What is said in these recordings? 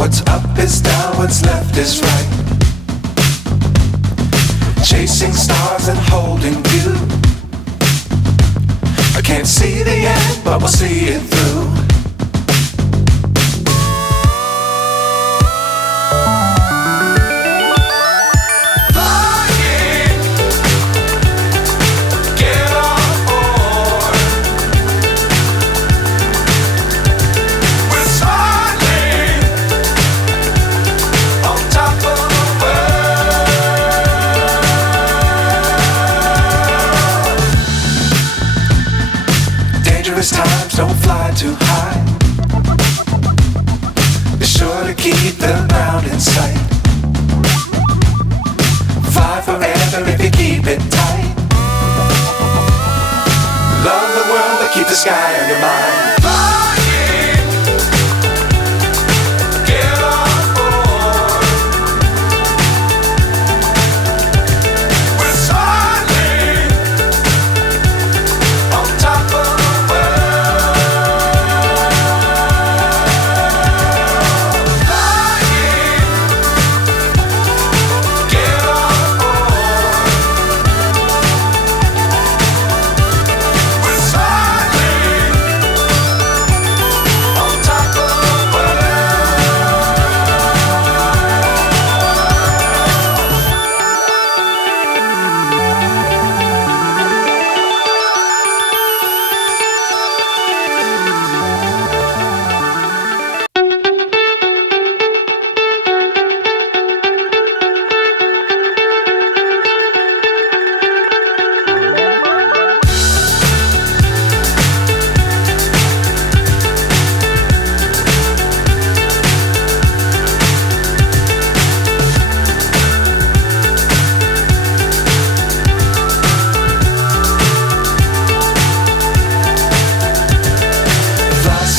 What's up is down, what's left is right. Chasing stars and holding you. I can't see the end, but we'll see it through. Times don't fly too high. Be sure to keep the ground in sight. Fly forever if you keep it tight. Love the world but keep the sky on your mind.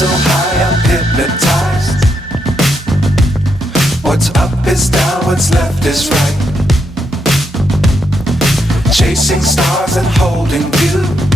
So high I'm hypnotized. What's up is down, what's left is right. Chasing stars and holding you.